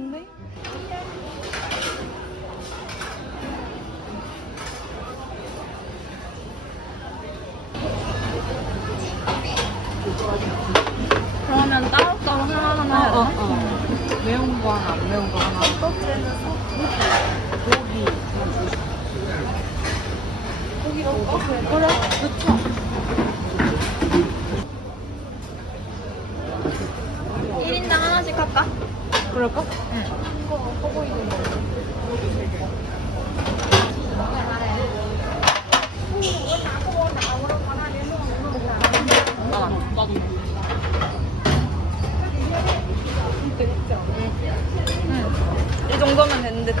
맛있겠는데? 그러면 따로따로 하나하나 해야 되나? 매운 거 하나, 안 매운 거 하나. 고기 먹을까? 그래. 그쵸. 1인당 하나씩 할까? 그럴까? 응. 이거 커 보이는 거. 나도. 이 정도면 된 듯.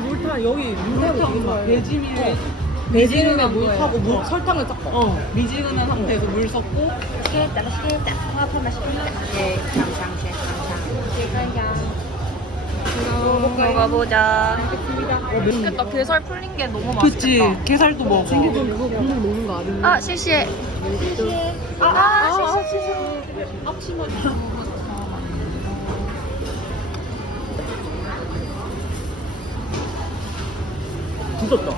물타 여기 물타고 막 배지밀 배지밀에 물 타고 물 설탕을 섞어. 미지근한 상태에서 물 섞고. 맛있겠다, 맛있겠다. 화합 맛있겠다. 네, 먹어보자. 맛있겠다. 게살 풀린 게 너무 맛있겠다. 그치. 게살도 먹어. 생기도 먹는 거 아니야? 아, 시시해. 시시해. 앞치마. 굳었다.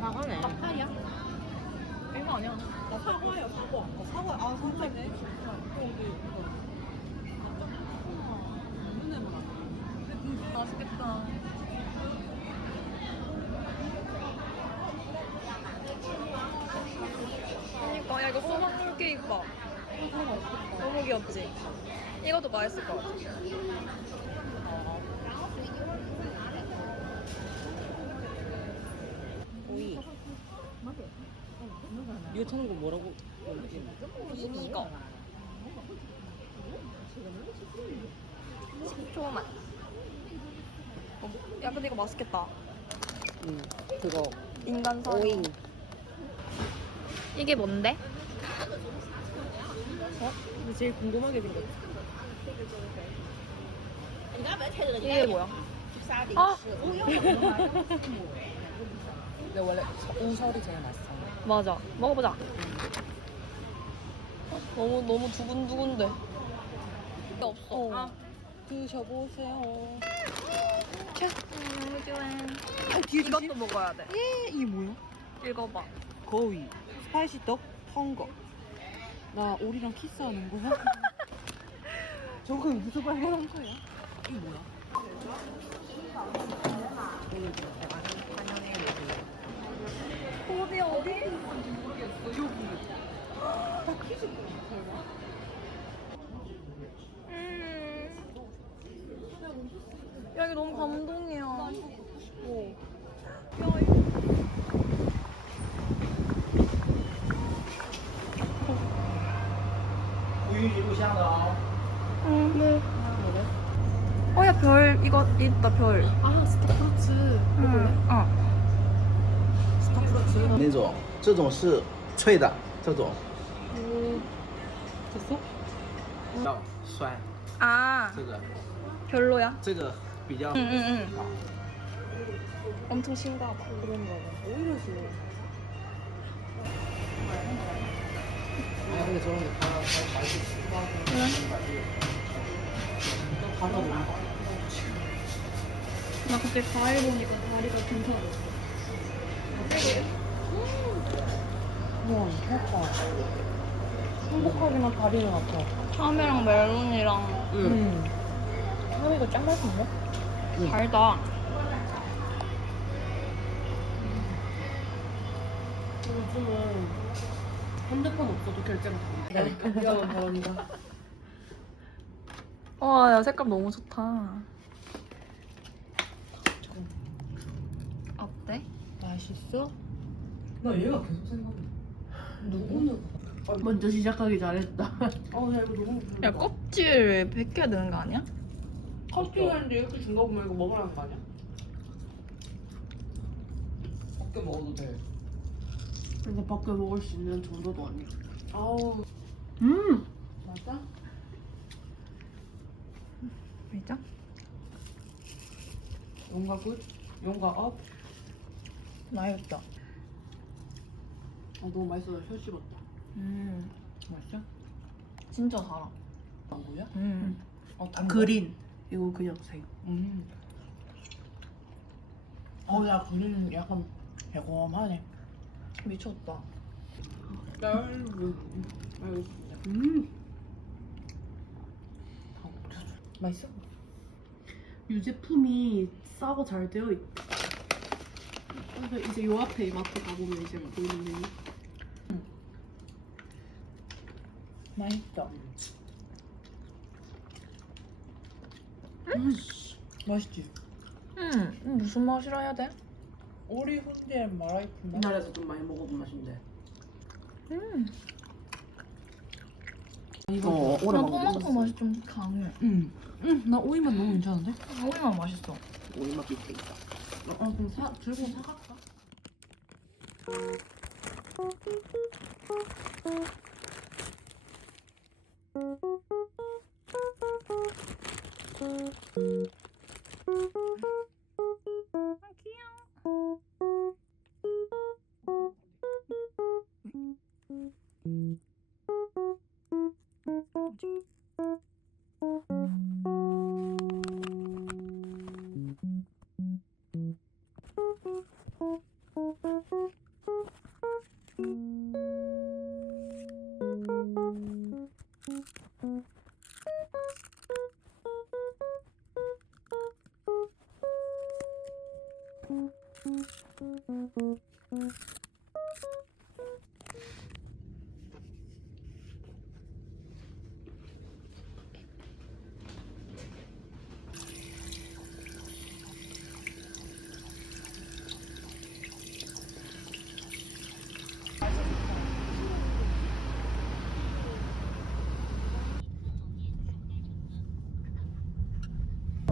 사과네. 막팔이야? 이거 아니야. 나 사과야, 사과. 사과. 아, 사과네. 맛있겠다. 그니까 야 이거 소방물 케이크 봐. 너무 귀엽지? 이것도 맛있을 것 같아. 오이. 이거 찾는 거 뭐라고? 이거. 식초 맛. 야 근데 이거 맛있겠다. 그거. 인간사. 오이. 이게 뭔데? 근데 제일 궁금하게 생겼어. 이게 뭐야? 아 근데 원래 우설이 제일 맛있어. 맞아. 먹어보자. 너무 두근두근데. 없어. 아. 드셔보세요. 너무 좋아. 뒤에 이것도 먹어야 돼. 예, 이게 뭐야? 읽어봐. 거위, 스파이시 떡, 헝거. 나 오리랑 키스하는 거야? 저거 무슨 발견한 거야? 이게 뭐야? 어디 어디? 모르겠어. 여기. 다 키즈 설마? 야 이게 너무 감동이야. 오. 네. 어야 별 이거 있다 별. 아, 스타프루츠. 어. 스타프루츠. 那种，这种是脆的，这种 됐어? 要酸， 아 这个 별로야? 这个比较 응응응. 好。 엄청 싱거워. 그런가 봐. 오히려 싫어. 아 근데 저런 게 다 맛있어. 다른 거. 나 갑자기 과일 보니까 다리가 괜찮아. 우와, 아파. 행복하기만 다리는 아파. 참외랑 멜론이랑 참외가 짱 맛있네. 달다. 요즘은 핸드폰 없어도 결제가 돼. 위험한 발언이다. 와, 야, 색깔 너무 좋다. 어때? 맛있어? 나 얘가 계속 생각나. 누구는? 먼저 시작하기 잘했다. 야 이거 너무 야, 껍질 벗겨야 되는 거 아니야? 커피 하는데 이렇게 준 거 보면 이거 먹으라는 거 아니야? 밖에 먹어도 돼. 근데 밖에 먹을 수 있는 정도도 아니야. 아우. 맞아? 진짜? 용가 굿? 용가 업? 맛있다. 아 너무 맛있어. 혀 씹었다. 맛있어? 진짜 달아. 뭐야? 단 거? 그린. 이거 그냥 생. 야, 그린 약간 매콤하네. 미쳤다. 맛있어? 유제품이 싸고 잘 되어 있다. 그래서 이제 요 앞에 마트 가보면 이제 보이는 메뉴. 맛있다. 맛있지? 무슨 맛이라 해야 돼? 오리 훈제 마라이프 맛? 우리나라에서 좀 많이 먹어본 맛인데. 어, 오래 나 토마토 맛이 좀 강해. 나 오이맛 너무 괜찮은데? 오이만 맛있어. 오이맛 밑에 있다. 그럼 들고 사갈까?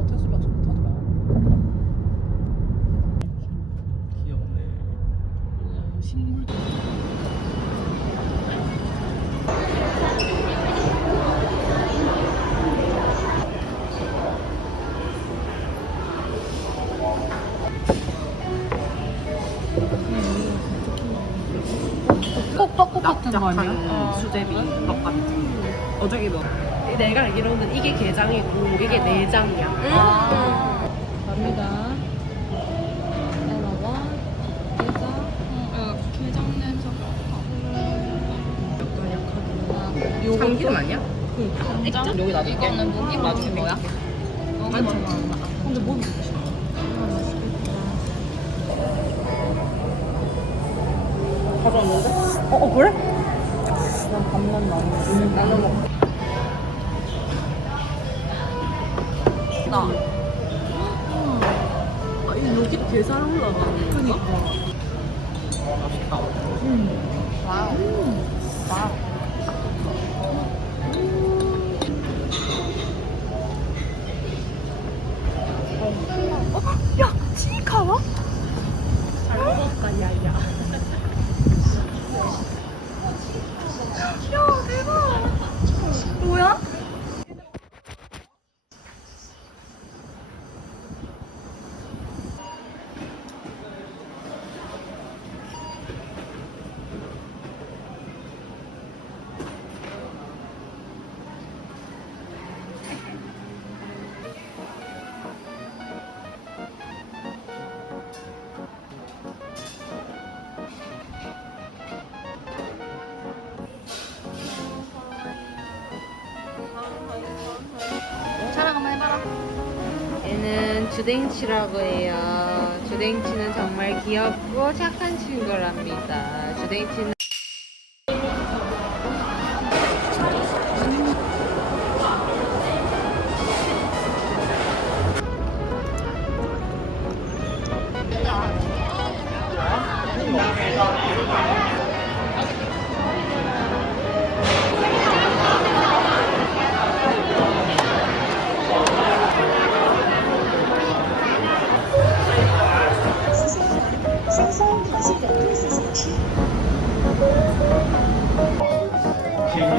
테슬라 좋다더라. 귀엽네. 식물. 뻑뻑뻑 같은 거 아니야? 수제비. 떡 같은. 어저께 뭐? 내가 알기로는 이게 게장이고 이게 내장이야. 갑니다. 여러분, 게장 냄새 참기름 아니야? 간장? 여기 놔둘게. 이거는 무기 나중에 뭐야? 근데 뭐? 가져왔는데? 그래? 난 밥만 나눠 먹어. 나. 아, 이 여기도 게살 올라가는 거니까. 맛있다. 와우. 와우. 야, 치카와? 잘 먹었다, 야야. 야, 대박. 뭐야? 자랑 한번 해봐라. 얘는 주댕치라고 해요. 주댕치는 정말 귀엽고 착한 친구랍니다. 주댕치는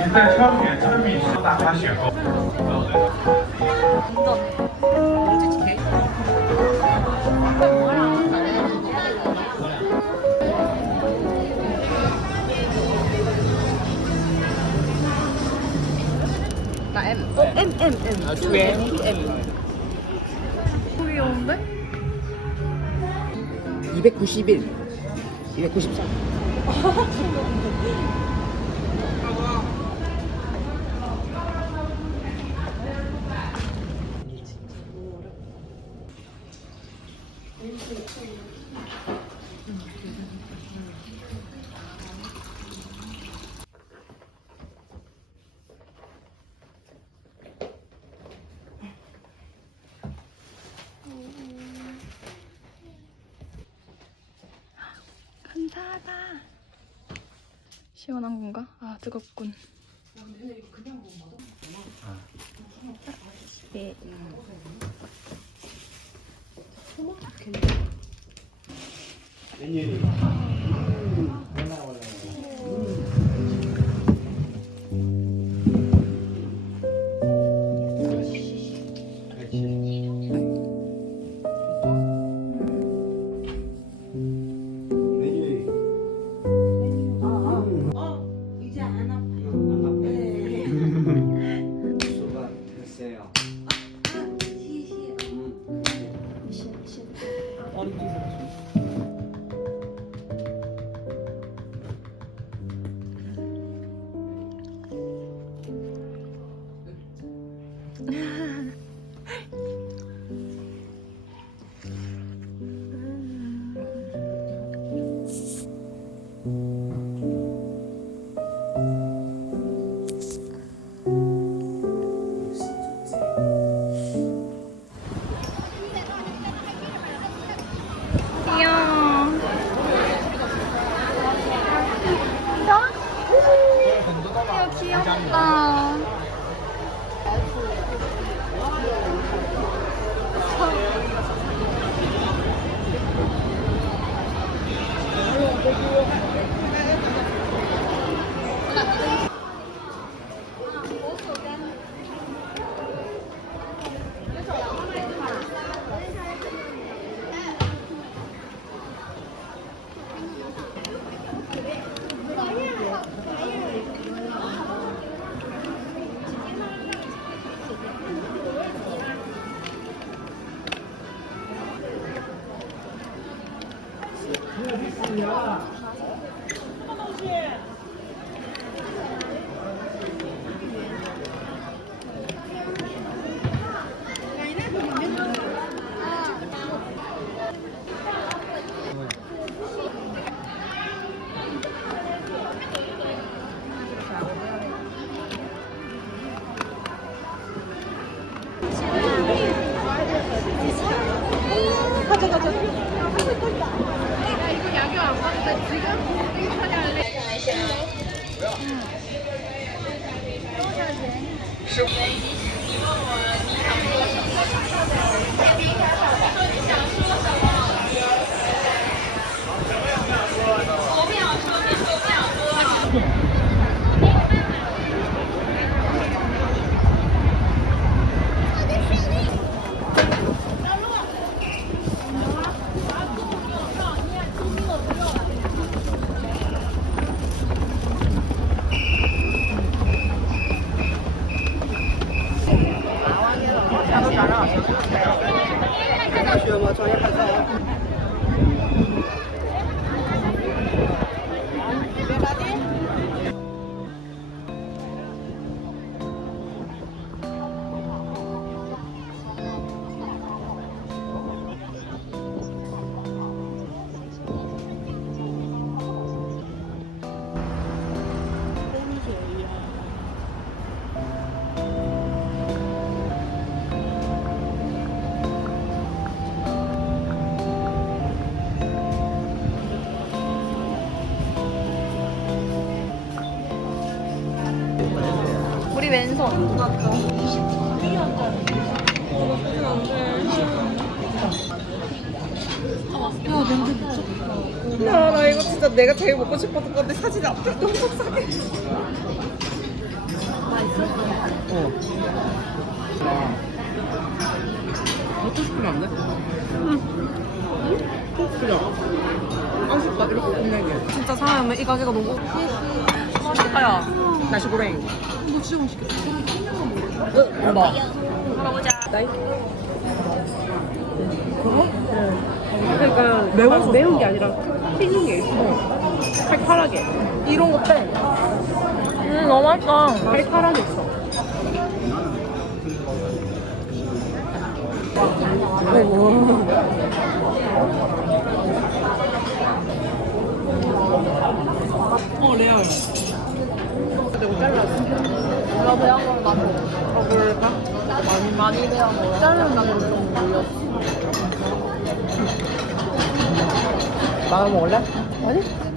是在超远村民是大家选购。 귀여운데? 291, 293. 감사하다. 시원한 건가? 아 뜨겁군. 네. 귀여워. 이거 귀엽다. 우리 왼손. 야, 나 이거 진짜 내가 제일 먹고 싶었던 건데 사진 앞에 너무 속상해. 생각하면 이 가게가 너무 맛있다야. 날씨 고랭. 이거 진짜 맛있겠다. 대박. 먹어보자. 그러니까 매워서 매운 게 아니라 튀긴 게 있어. 칼칼하게. 이런 거 빼. 너무 맛있다. 칼칼하게 있어. 레알. 내가 잘랐어. 나 그냥 거로 나도 먹을까? 많이 그냥 먹어. 자르는 거좀 올렸어. 나눠 먹을래? 아니?